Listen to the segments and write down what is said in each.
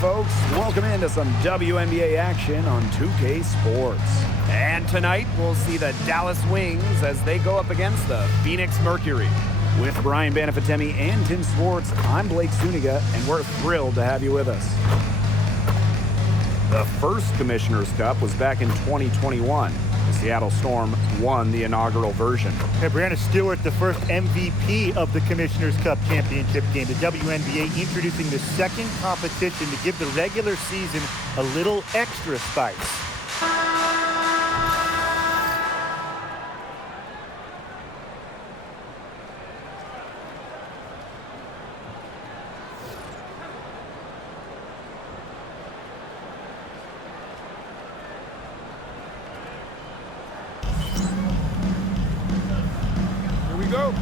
folks. Welcome into some WNBA action on 2K Sports. And tonight, we'll see the Dallas Wings as they go up against the Phoenix Mercury. With Brian Banafitemi and Tim Swartz, I'm Blake Suniga, and we're thrilled to have you with us. The first Commissioner's Cup was back in 2021. The Seattle Storm won the inaugural version. Hey, Brianna Stewart, the first MVP of the Commissioner's Cup championship game. The WNBA introducing the second competition to give the regular season a little extra spice. Go.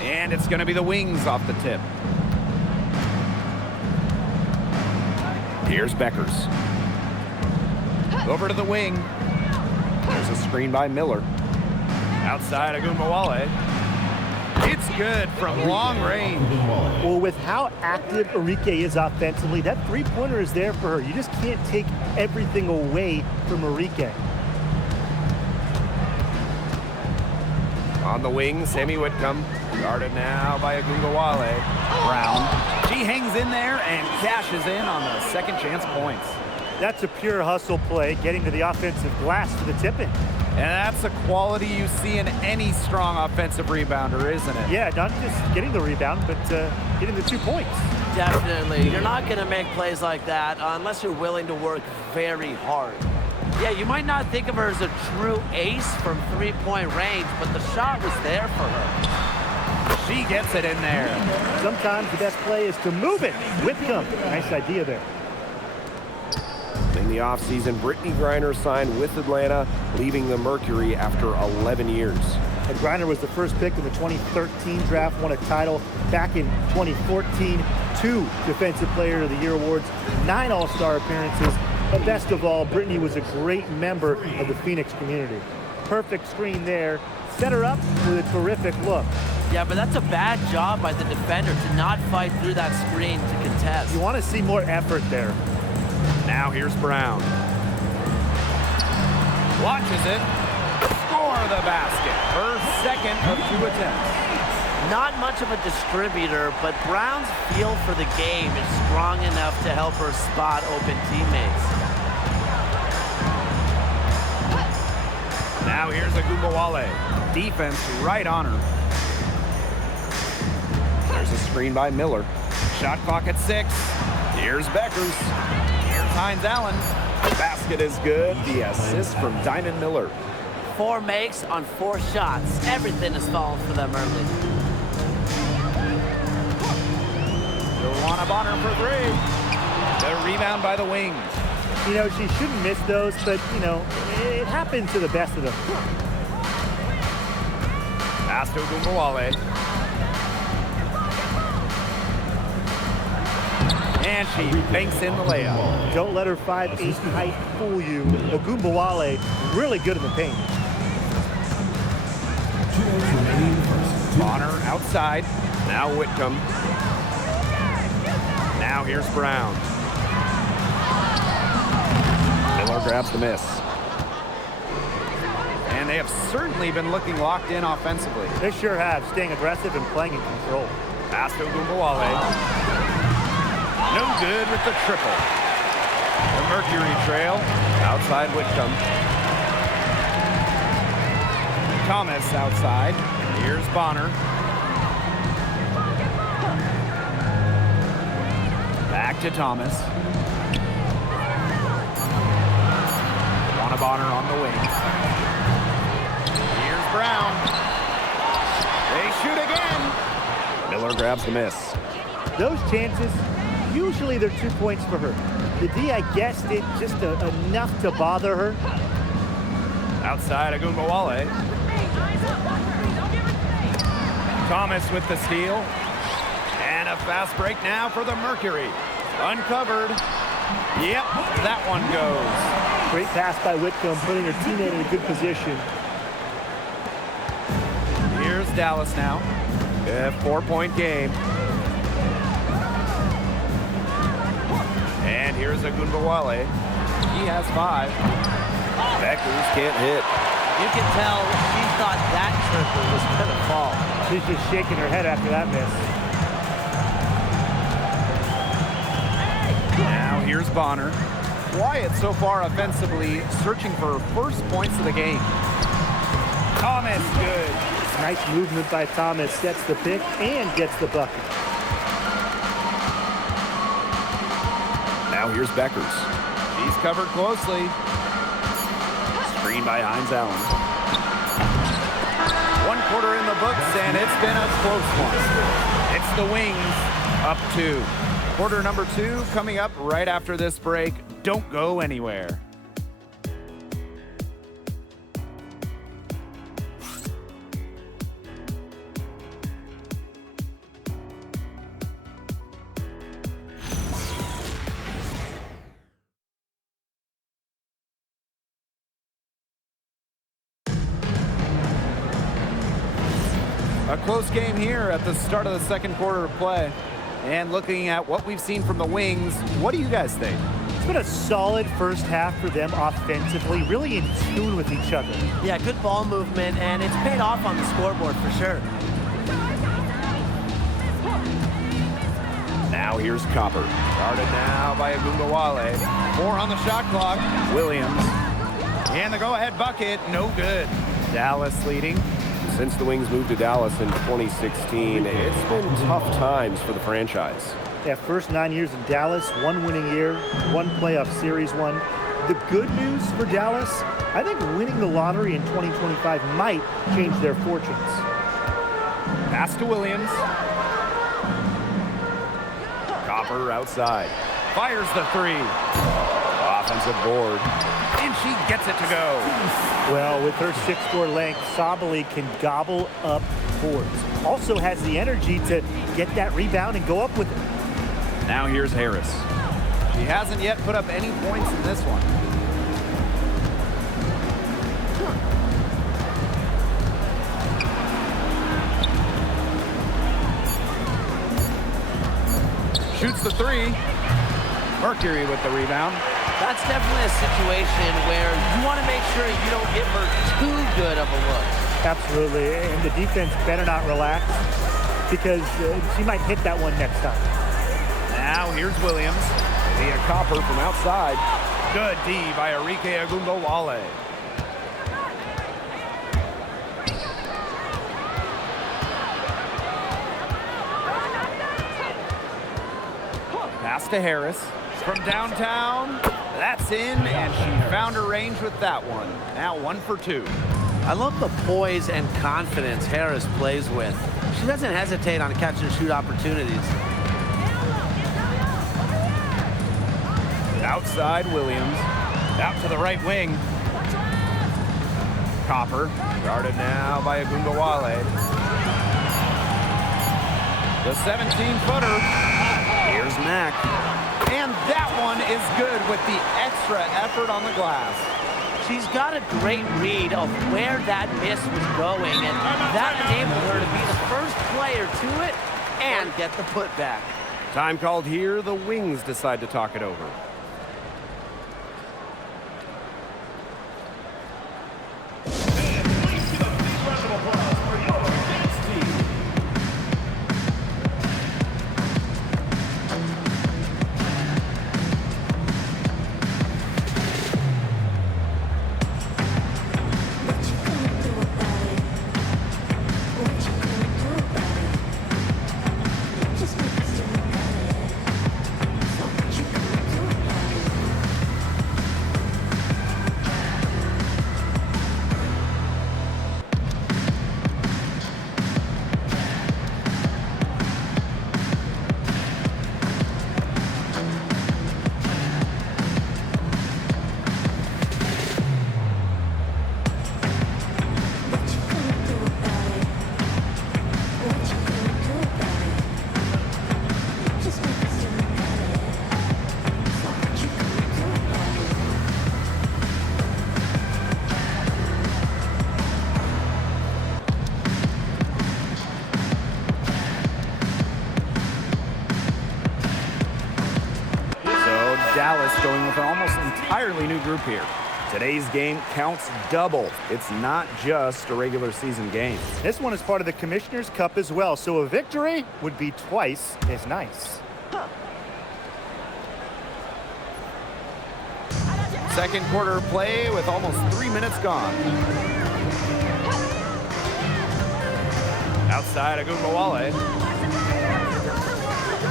And it's going to be the Wings off the tip. Here's Beckers. Over to the wing. There's a screen by Miller. Outside Agumbawale. It's good from long range. Well, with how active Arike is offensively, that three-pointer is there for her. You just can't take everything away from Arike. On the wing, Sammy Whitcomb, guarded now by Agumbawale. Brown, she hangs in there and cashes in on the second chance points. That's a pure hustle play, getting to the offensive glass for the tip-in. And that's a quality you see in any strong offensive rebounder, isn't it? Yeah, not just getting the rebound, but getting the 2 points. Definitely. You're not going to make plays like that unless you're willing to work very hard. Yeah, you might not think of her as a true ace from three-point range, but the shot was there for her. She gets it in there. Sometimes the best play is to move it. Whitcomb, nice idea there. In the offseason, Brittany Griner signed with Atlanta, leaving the Mercury after 11 years. And Griner was the first pick in the 2013 draft, won a title back in 2014, 2 Defensive Player of the Year awards, 9 All-Star appearances. But best of all, Brittany was a great member of the Phoenix community. Perfect screen there. Set her up with a terrific look. Yeah, but that's a bad job by the defender to not fight through that screen to contest. You want to see more effort there. Now here's Brown. Watches it. Score the basket. Her second of 2 attempts. Not much of a distributor, but Brown's feel for the game is strong enough to help her spot open teammates. Now here's Agumbawale. Defense right on her. There's a screen by Miller. Shot clock at 6. Here's Beckers. Here's Hines Allen. The basket is good. The assist from Diamond Miller. 4 makes on 4 shots. Everything is falling for them early. Joanna Bonner for 3. The rebound by the Wings. You know, she shouldn't miss those, but, you know, it happens to the best of them. Pass to Agumbawale. And she banks in the layup. Don't let her 5'8" height fool you. Agumbawale, really good in the paint. Bonner outside. Now Whitcomb. Now here's Brown. Miller grabs the miss. And they have certainly been looking locked in offensively. They sure have, staying aggressive and playing in control. Pass to Agumbawale. No good with the triple. The Mercury trail. Outside Whitcomb. Thomas outside. Here's Bonner. Back to Thomas. Joanna Bonner on the wing. Here's Brown. They shoot again. Miller grabs the miss. Those chances, usually they're 2 points for her. The D, I guessed it just enough to bother her. Outside Agumbawale. Thomas with the steal. And a fast break now for the Mercury. Uncovered. Yep, that one goes. Great pass by Whitcomb, putting her teammate in a good position. Here's Dallas now. A 4-point game. here's Agunbawale. He has 5. Beckers can't hit. You can tell she thought that triple was going to fall. She's just shaking her head after that miss. Now here's Bonner. Quiet so far offensively, searching for first points of the game. Thomas, good. Nice movement by Thomas, sets the pick and gets the bucket. Now here's Beckers. He's covered closely. Screen by Hines Allen. 1 quarter in the books, and it's been a close one. It's the Wings up 2. Quarter number 2 coming up right after this break. Don't go anywhere. A close game here at the start of the second quarter of play. And looking at what we've seen from the Wings, what do you guys think? It's been a solid first half for them offensively, really in tune with each other. Yeah, good ball movement, and it's paid off on the scoreboard for sure. Now here's Copper. Guarded now by Agunbawale. 4 on the shot clock. Williams. And the go-ahead bucket, no good. Dallas leading. Since the Wings moved to Dallas in 2016, it's been tough times for the franchise. Yeah, first 9 years in Dallas, 1 winning year, 1 playoff series won. The good news for Dallas, I think winning the lottery in 2025 might change their fortunes. Pass to Williams. Copper outside. Fires the 3. Offensive board. And she gets it to go. Well, with her 6'4" length, Sabali can gobble up boards. Also has the energy to get that rebound and go up with it. Now here's Harris. He hasn't yet put up any points in this one. Shoots the 3. Mercury with the rebound. That's definitely a situation where you want to make sure you don't give her too good of a look. Absolutely, and the defense better not relax because she might hit that one next time. Now here's Williams. Via Copper from outside. Good D by Arike Agunbawale. Pass to Harris. From downtown, that's in, and she found her range with that one. Now 1 for 2. I love the poise and confidence Harris plays with. She doesn't hesitate on catch and shoot opportunities. Outside Williams. Out to the right wing. Copper. Guarded now by Agunbawale. The 17-footer. Here's Mack. And that one is good with the extra effort on the glass. She's got a great read of where that miss was going, and that enabled her to be the first player to it and get the putback. Time called here. The Wings decide to talk it over. entirely new group here. Today's game counts double. It's not just a regular season game. This one is part of the Commissioner's Cup as well, so a victory would be twice as nice. Second quarter play with almost 3 minutes gone. Outside, Agumbawale.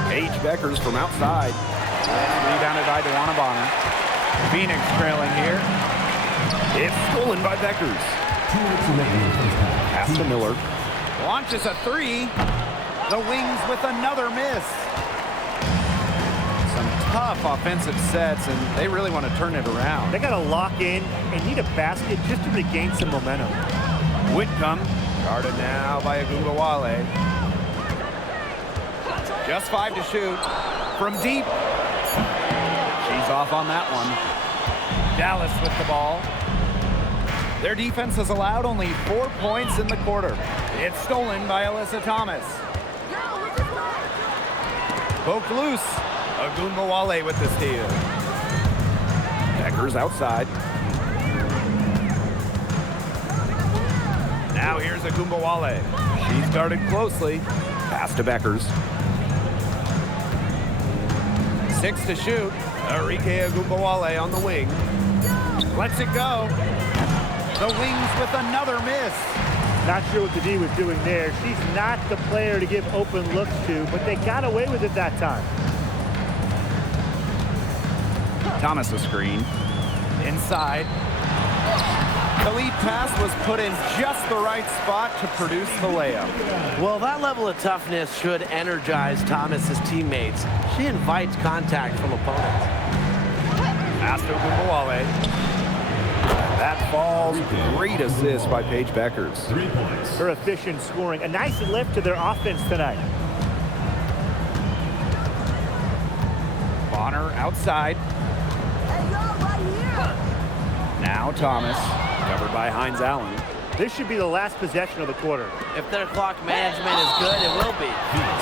Paige Beckers from outside. Rebounded by DeWanna Bonner. Phoenix trailing here. It's stolen by Beckers. Pass to Miller. Launches a three. The Wings with another miss. Some tough offensive sets, and they really want to turn it around. They got to lock in and need a basket just to regain some momentum. Whitcomb, guarded now by Agumbawale. Just 5 to shoot. From deep. She's off on that one. Dallas with the ball. Their defense has allowed only 4 points in the quarter. It's stolen by Alyssa Thomas. Poked loose. Agumbawale with the steal. Beckers outside. Now here's Agumbawale. She's guarded closely. Pass to Beckers. 6 to shoot. Arike Agumbawale on the wing. Lets it go. The Wings with another miss. Not sure what the D was doing there. She's not the player to give open looks to, but they got away with it that time. Thomas a screen. Inside. The lead pass was put in just the right spot to produce the layup. Well, that level of toughness should energize Thomas's teammates. She invites contact from opponents. Pass to Agumbawale. That falls. Great assist by Paige Beckers. 3 points. Her efficient scoring. A nice lift to their offense tonight. Bonner outside. Now Thomas, covered by Hines Allen. This should be the last possession of the quarter. If their clock management is good, it will be.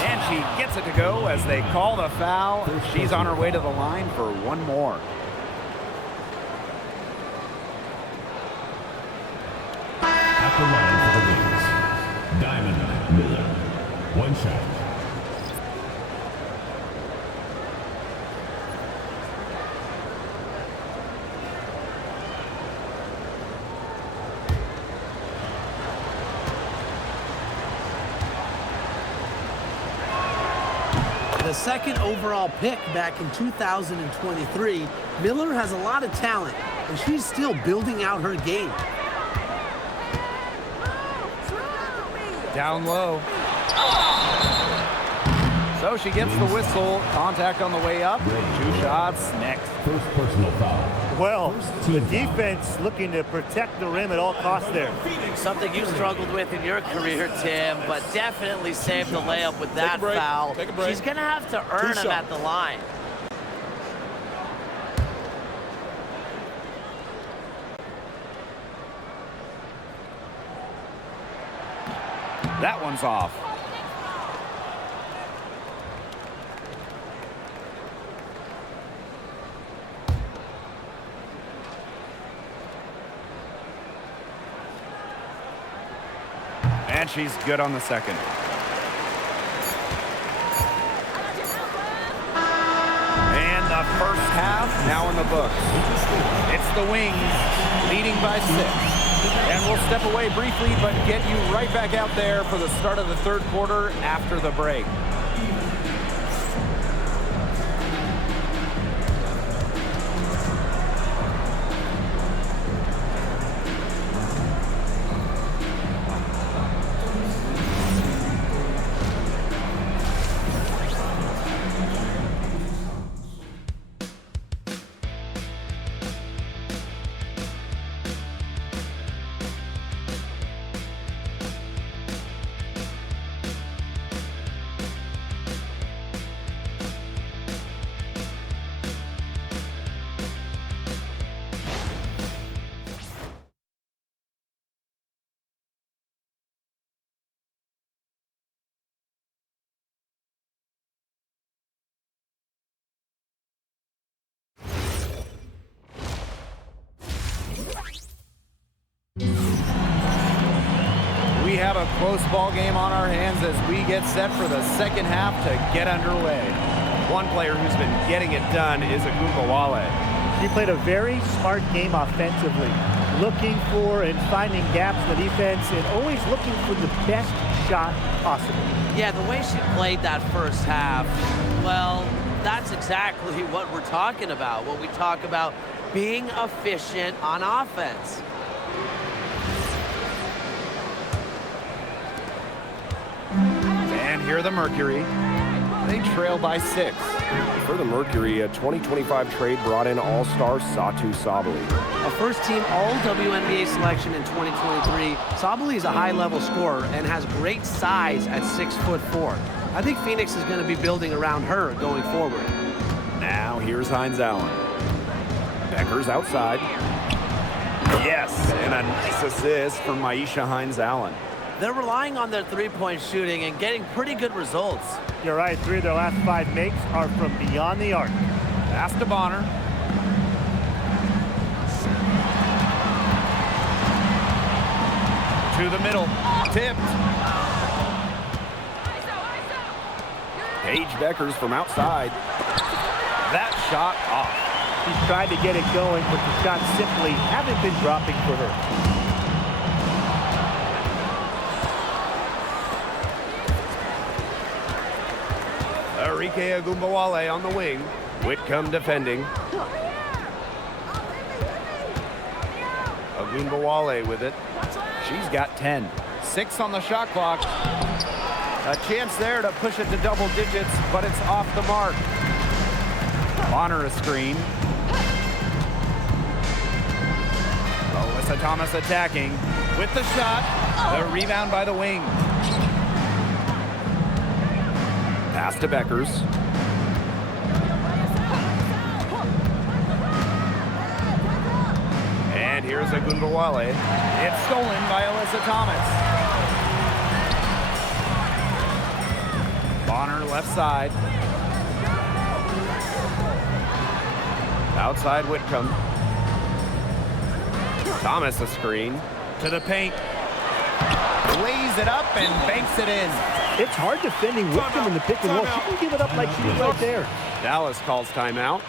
And she gets it to go as they call the foul. She's on her way to the line for one more. At the line for the Wings, Diamond Miller. One shot. The second overall pick back in 2023, Miller has a lot of talent, and she's still building out her game. Down low. So she gets the whistle. Contact on the way up. 2 shots next. First personal foul. Well, the defense looking to protect the rim at all costs there. Something you struggled with in your career, Tim, but definitely saved the layup with that foul. She's going to have to earn him at the line. That one's off. And she's good on the second. And the first half now in the books. It's the Wings leading by 6. And we'll step away briefly, but get you right back out there for the start of the third quarter after the break. have a close ball game on our hands as we get set for the second half to get underway. One player who's been getting it done is Agumbawale. He played a very smart game offensively, looking for and finding gaps in the defense and always looking for the best shot possible. Yeah, the way she played that first half, well, that's exactly what we're talking about. When we talk about being efficient on offense. And here are the Mercury. They trail by 6. For the Mercury, a 2025 trade brought in all-star Satu Sabali. A first-team All-WNBA selection in 2023, Sabali is a high-level scorer and has great size at 6'4". I think Phoenix is going to be building around her going forward. Now here's Hines Allen. Becker's outside. Yes, and a nice assist from Maisha Hines Allen. They're relying on their three-point shooting and getting pretty good results. You're right, 3 of their last 5 makes are from beyond the arc. Pass to Bonner. To the middle. Tipped. Paige Beckers from outside. That shot off. He's tried to get it going, but the shots simply haven't been dropping for her. Arike Agumbawale on the wing. Whitcomb defending. Agumbawale with it. She's got 10. 6 on the shot clock. A chance there to push it to double digits, but it's off the mark. Bonner a screen. Alyssa Thomas attacking with the shot. The rebound by the wing. Pass to Beckers. And here's Agumbawale. It's stolen by Alyssa Thomas. Bonner left side. Outside Whitcomb. Thomas a screen. To the paint. Lays it up and banks it in. It's hard defending Whitcomb in the pick and roll. She can give it up like she did right there. Dallas calls timeout.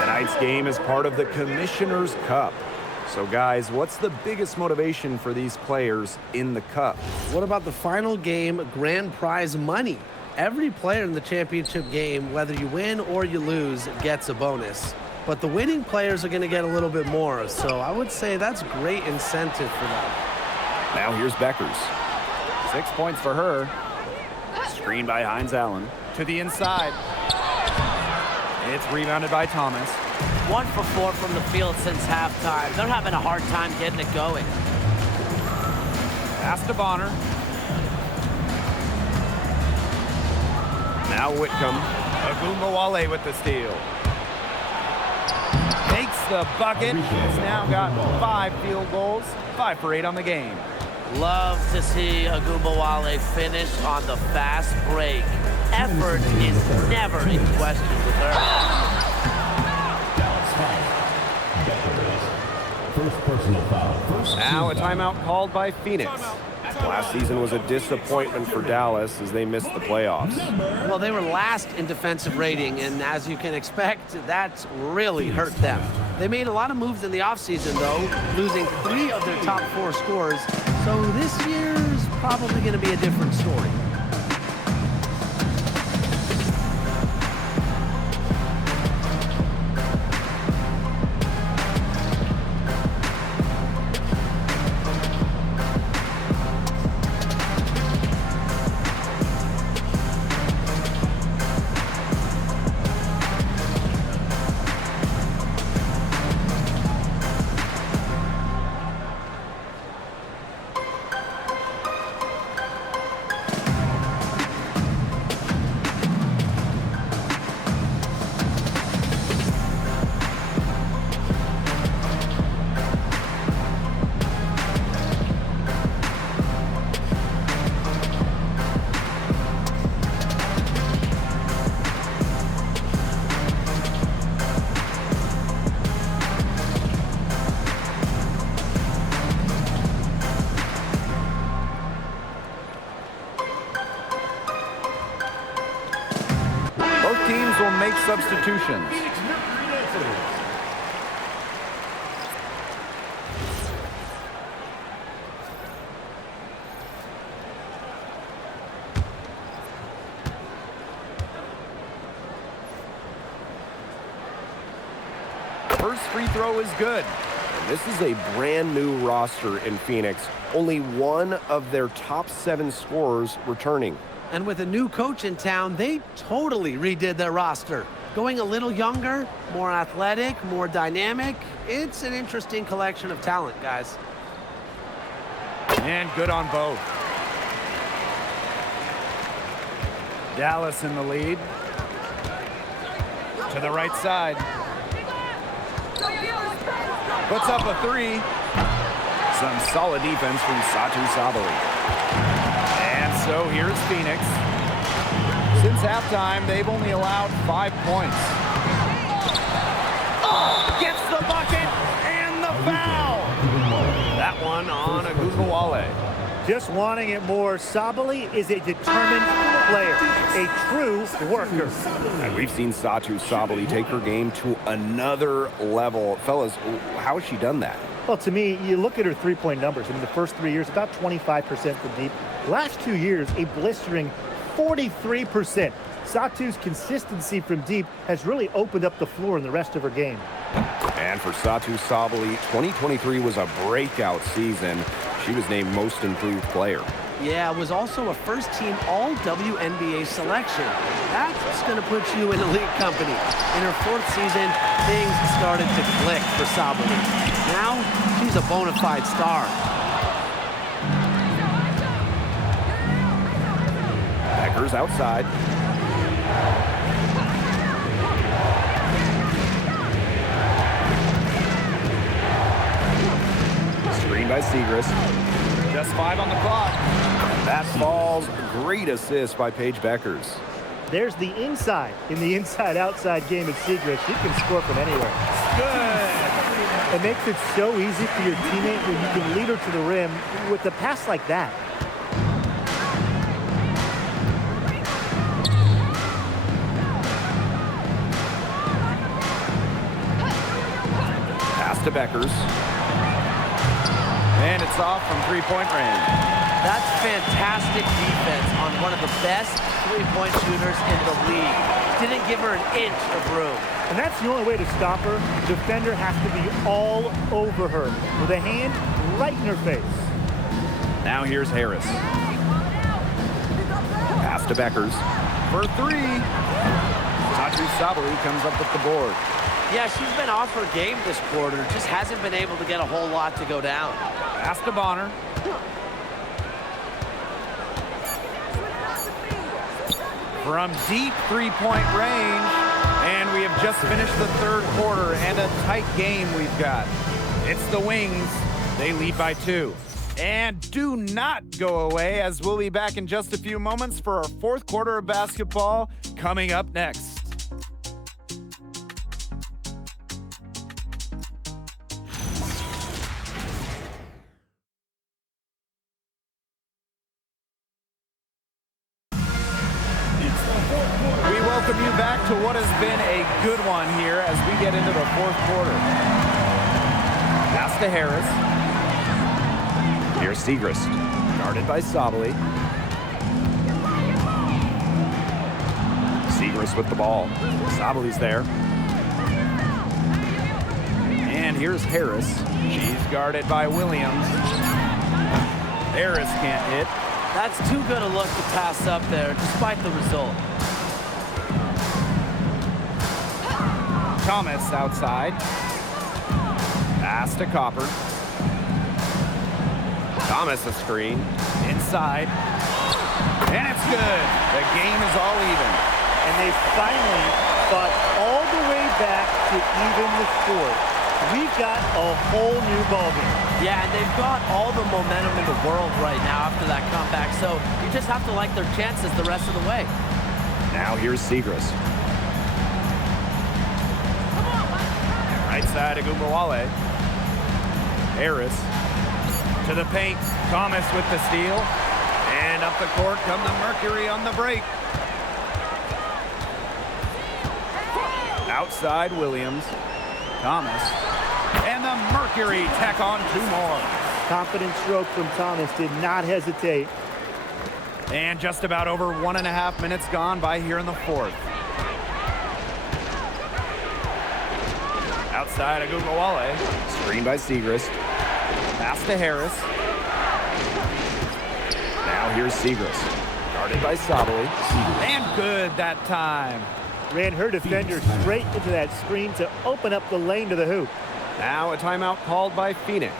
Tonight's game is part of the Commissioner's Cup. So guys, what's the biggest motivation for these players in the Cup? What about the final game, grand prize money? Every player in the championship game, whether you win or you lose, gets a bonus. But the winning players are going to get a little bit more, so I would say that's great incentive for them. Now here's Beckers. 6 points for her. Screen by Hines Allen. To the inside. It's rebounded by Thomas. 1 for 4 from the field since halftime. They're having a hard time getting it going. Pass to Bonner. Now Whitcomb. Agumbawale with the steal. Takes the bucket. He's now got 5 field goals. 5 for 8 on the game. Love to see Agumbawale finish on the fast break. Effort is never in question with her. First personal foul. First Now a team foul. timeout called by Phoenix. Last season was a disappointment for Dallas as they missed the playoffs. Well, they were last in defensive rating, and as you can expect, that's really hurt them. They made a lot of moves in the offseason, though, losing 3 of their top 4 scorers. So this year's probably going to be a different story. Both teams will make substitutions. First free throw is good. This is a brand new roster in Phoenix. Only one of their top 7 scorers returning. And with a new coach in town, they totally redid their roster. Going a little younger, more athletic, more dynamic. It's an interesting collection of talent, guys. And good on both. Dallas in the lead. To the right side. Puts up a 3. Some solid defense from Satu Sabali. And so here's Phoenix. Since halftime, they've only allowed 5 points. Oh, gets the bucket and the foul. That one on Aguzawale. Just wanting it more. Sabali is a determined player, a true worker. And we've seen Satu Sabali take her game to another level. Fellas, how has she done that? Well, to me, you look at her three-point numbers. I mean, the first 3 years, about 25% from deep. Last 2 years, a blistering 43%. Satu's consistency from deep has really opened up the floor in the rest of her game. And for Satu Sabali, 2023 was a breakout season. She was named Most Improved Player. Yeah, it was also a first-team All-WNBA selection. That's going to put you in elite company. In her 4th season, things started to click for Sabali. Now, she's a bona fide star. Beckers outside. Screen by Segrist. Just 5 on the clock. That falls. Great assist by Paige Beckers. There's the inside in the inside-outside game at Segrist. She can score from anywhere. Good. It makes it so easy for your teammate when you can lead her to the rim with a pass like that. Pass to Beckers. And it's off from three-point range. That's fantastic defense on one of the best three-point shooters in the league. Didn't give her an inch of room. And that's the only way to stop her. The defender has to be all over her with a hand right in her face. Now here's Harris. Pass to Beckers. For 3. Satu Sabali comes up with the board. Yeah, she's been off her game this quarter. Just hasn't been able to get a whole lot to go down. Pass to Bonner. From deep three-point range. And we have just finished the 3rd quarter and a tight game we've got. It's the Wings. They lead by 2. And do not go away, as we'll be back in just a few moments for our 4th quarter of basketball coming up next. good one here as we get into the fourth quarter. Pass to Harris. Here's Segrist, guarded by Sabali. Segrist with the ball. Sabali's there. And here's Harris. She's guarded by Williams. Harris can't hit. That's too good a look to pass up there, despite the result. Thomas outside. Pass to Copper. Thomas a screen. Inside. And it's good. The game is all even. And they finally fought all the way back to even the score. We've got a whole new ballgame. Yeah, and they've got all the momentum in the world right now after that comeback, so you just have to like their chances the rest of the way. Now here's Segrist. Right side of Gumbawale. Harris to the paint. Thomas with the steal. And up the court come the Mercury on the break. Outside Williams. Thomas. And the Mercury tack on 2 more. Confident stroke from Thomas, did not hesitate. And just about over 1.5 minutes gone by here in the fourth. Outside of Gumbawale. Screen by Segrist. Pass to Harris. Now here's Segrist. Guarded by Sabali. And good that time. Ran her defender straight into that screen to open up the lane to the hoop. Now a timeout called by Phoenix.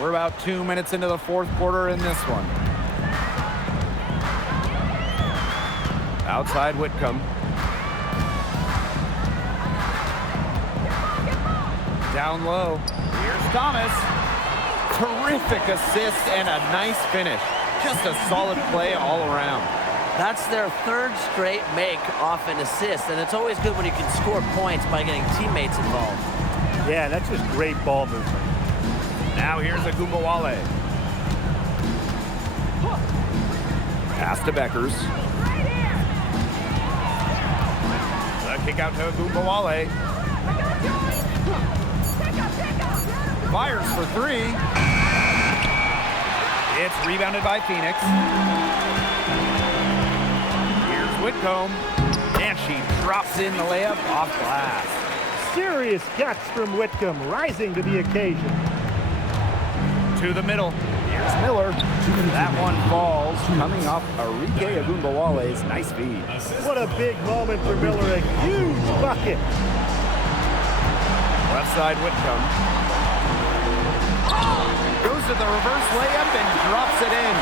We're about 2 minutes into the fourth quarter in this one. Outside Whitcomb. Down low. Here's Thomas. Terrific assist and a nice finish. Just a solid play all around. That's their 3rd straight make off an assist, and it's always good when you can score points by getting teammates involved. Yeah, that's just great ball movement. Now here's a Gumbawale. Pass to Beckers. The kick out to Gumbawale. Fires for 3. It's rebounded by Phoenix. Here's Whitcomb. And she drops in the layup off glass. Serious guts from Whitcomb, rising to the occasion. To the middle. Here's Miller. That one falls, coming off Arike Agumbawale's nice feed. What a big moment for Miller, a huge bucket. Left side Whitcomb. Goes to the reverse layup and drops it in.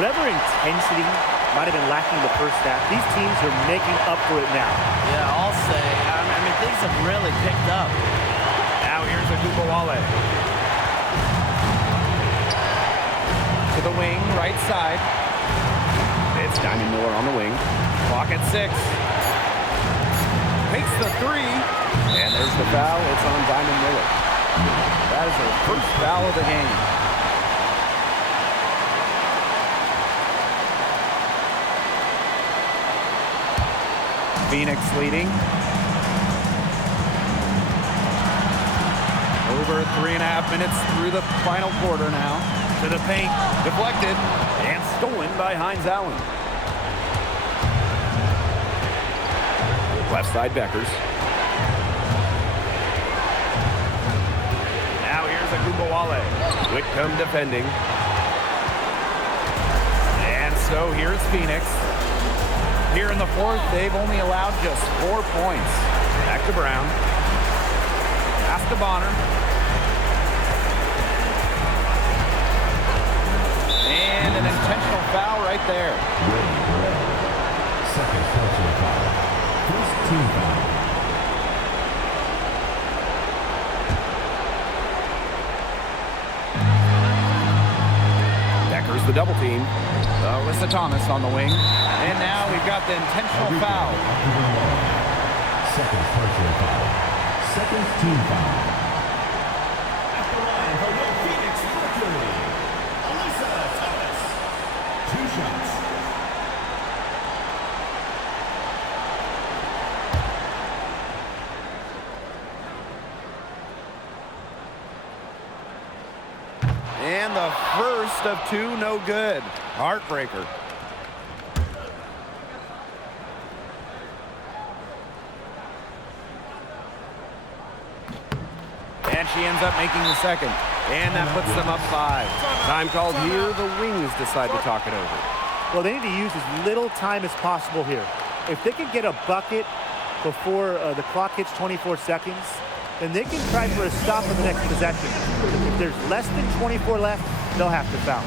Whatever intensity might have been lacking the first half, these teams are making up for it now. Yeah, I'll say. I mean, things have really picked up. Now here's Agumbawale. To the wing, right side. It's Diamond Miller on the wing. Clock at 6. Takes the 3. And there's the foul. It's on Diamond Miller. That is her first foul of the game. Phoenix leading. Over 3.5 minutes through the final quarter now. To the paint, deflected, and stolen by Hines Allen. Left side, Beckers. Now here's Agumbawale. Whitcomb defending. And so here's Phoenix. Here in the fourth, they've only allowed just 4 points. Back to Brown. Pass to Bonner. And an intentional foul right there. Second personal foul. First team foul. Beckers the double team. Alyssa Thomas on the wing. And now we've got the intentional foul. Second personal foul. Second team foul. At the line for your Phoenix Mercury, Alyssa Thomas. 2 shots. And the first of 2, no good. Heartbreaker. And she ends up making the second. And that puts them up 5. Time called here. The Wings decide to talk it over. Well, they need to use as little time as possible here. If they can get a bucket before the clock hits 24 seconds, then they can try for a stop in the next possession. If there's less than 24 left, they'll have to foul.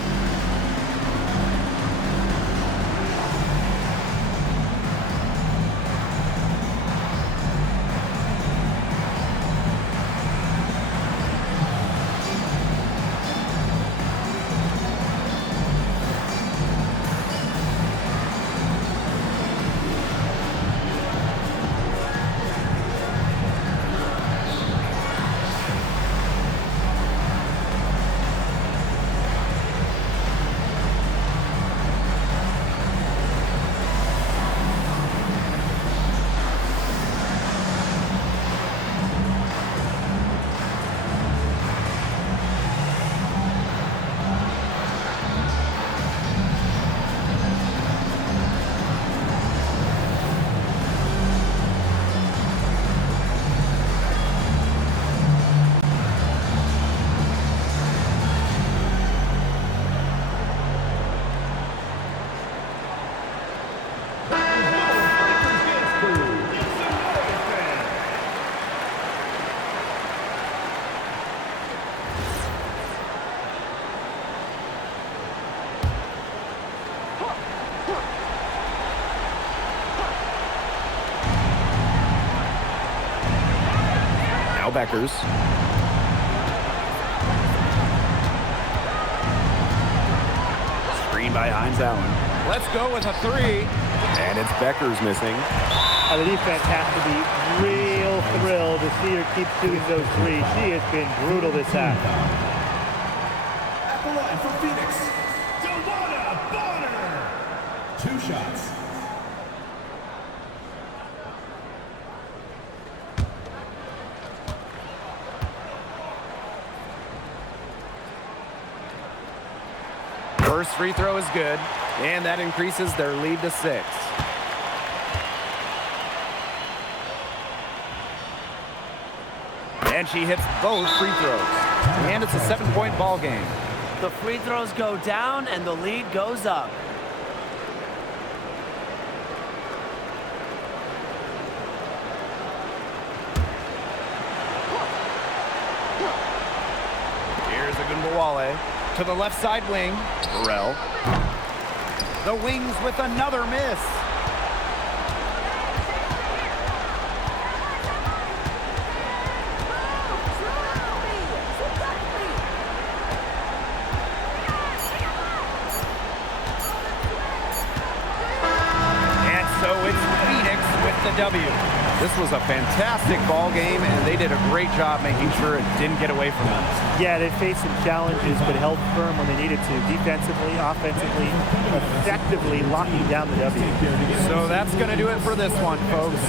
Beckers. Screen by Hines Allen. Let's go with a 3. And it's Beckers missing. The defense has to be real thrilled to see her keep shooting those 3s. She has been brutal this half. At the line for Phoenix, Bonner. 2 shots. First free throw is good, and that increases their lead to 6. And she hits both free throws. And it's a 7-point ball game. The free throws go down and the lead goes up. Here's Agumbawale to the left side wing. Burrell. The Wings with another miss. And so it's Phoenix with the W. This was a fantastic ball game, and they did a great job making sure it didn't get away from them. Yeah, they faced some challenges, but held firm when they needed to, defensively, offensively, effectively locking down the W. So that's going to do it for this one, folks.